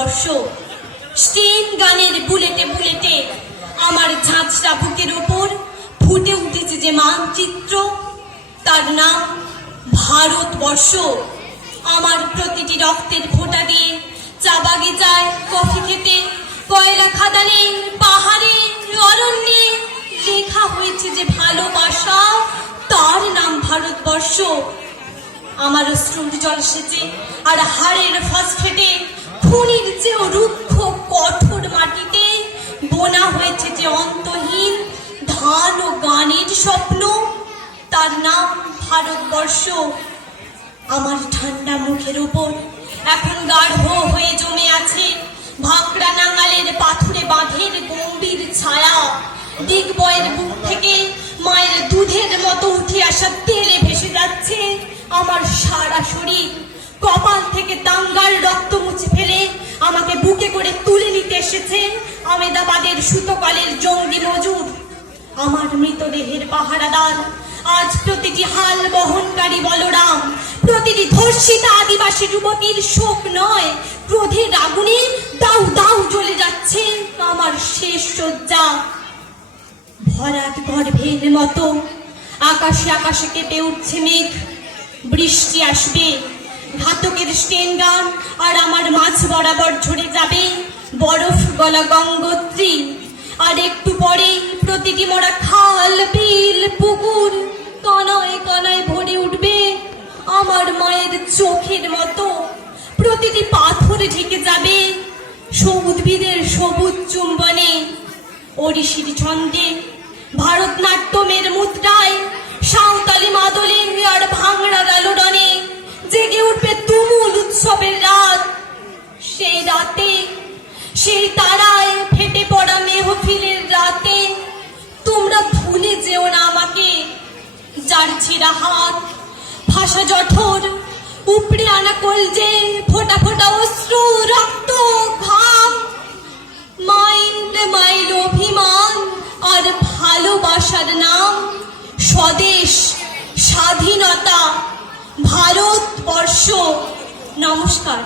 ভারতবর্ষ। স্টেন গানের বুলেটে বুলেটে আমার ঝাঁঝরা বুকের ওপর ফুটে উঠেছে যে মানচিত্র, তার নাম ভারতবর্ষ। আমার প্রতিটি রক্তের ফোঁটা দিয়ে চা বাগিচায় কফি খেতে, কয়লা খাদানে, পাহাড়ে, অরণ্যে লেখা হয়েছে যে ভালোবাসা, তার নাম ভারতবর্ষ। আমার অশ্রুর জল সেচে আর হাড়ের ফসফেটে খুনির চেয়েও রুক্ষ কঠোর মাটিতে বোনা হয়েছে যে অন্তহীন ধান ও গানের স্বপ্ন, তার নাম ভারতবর্ষ। আমার ঠান্ডা মুখের উপর এখন গাঢ় হয়ে জমে আছে ভাকড়া নাঙালের পাথুরে বাঁধের গম্ভীর ছায়া। দিগ্বয়ের বুক থেকে মায়ের দুধের মতো উঠে আসা তেলে ভেসে যাচ্ছে আমার সারা শরীর। কপাল থেকে দাঙ্গার রক্ত মুছে ফেলে আমাকে বুকে করে তুলে নিতে এসেছে আমেদাবাদের সুতোকলের জঙ্গি মজুর। আমার মৃতদেহের পাহারাদার আজ প্রতিটি হাল বহনকারী বলরাম, প্রতিটি ধর্ষিতা আদিবাসী যুবতীর শোক নয়, ক্রোধের আগুনে দাউ দাউ জ্বলে যাচ্ছে আমার শেষ শয্যা। ভরাট গর্ভের মতো আকাশে আকাশে কেঁপে উঠছে মেঘ, বৃষ্টি আসবে। ঘাতকের স্টেন গান আর আমার মাঝ বরাবর ঝরে যাবে বরফ গলা গঙ্গোত্রী। আর একটু পরেই প্রতিটি মোরা খাল, বিল, পুকুর কণায় কণায় ভরে উঠবে আমার মায়ের চোখের মতো। প্রতিটি পাথর ঢেকে যাবে উদ্ভিদের সবুজ চুম্বনে। ওড়িশির ছন্দে, ভারতনাট্যমের মুদ্রায়, সাঁওতালি মাদলে আর ভাঙড়ার আলোড়নে জেগে উঠবে তুমুল উৎসবের রাত। সেই রাতে, সেই তারায় ফেটে পড়া মেহফিলের রাতে তোমরা ভুলে যেও না আমাকে। যার ছেঁড়া হাত, ফাঁসা জঠর, উপড়ে আনা কলজে, ফোটা ফোটা অশ্রু, রক্ত, ঘাম, মাইল মাইল অভিমান আর ভালোবাসার নাম স্বদেশ, স্বাধীনতা, ভারতবর্ষ। নমস্কার।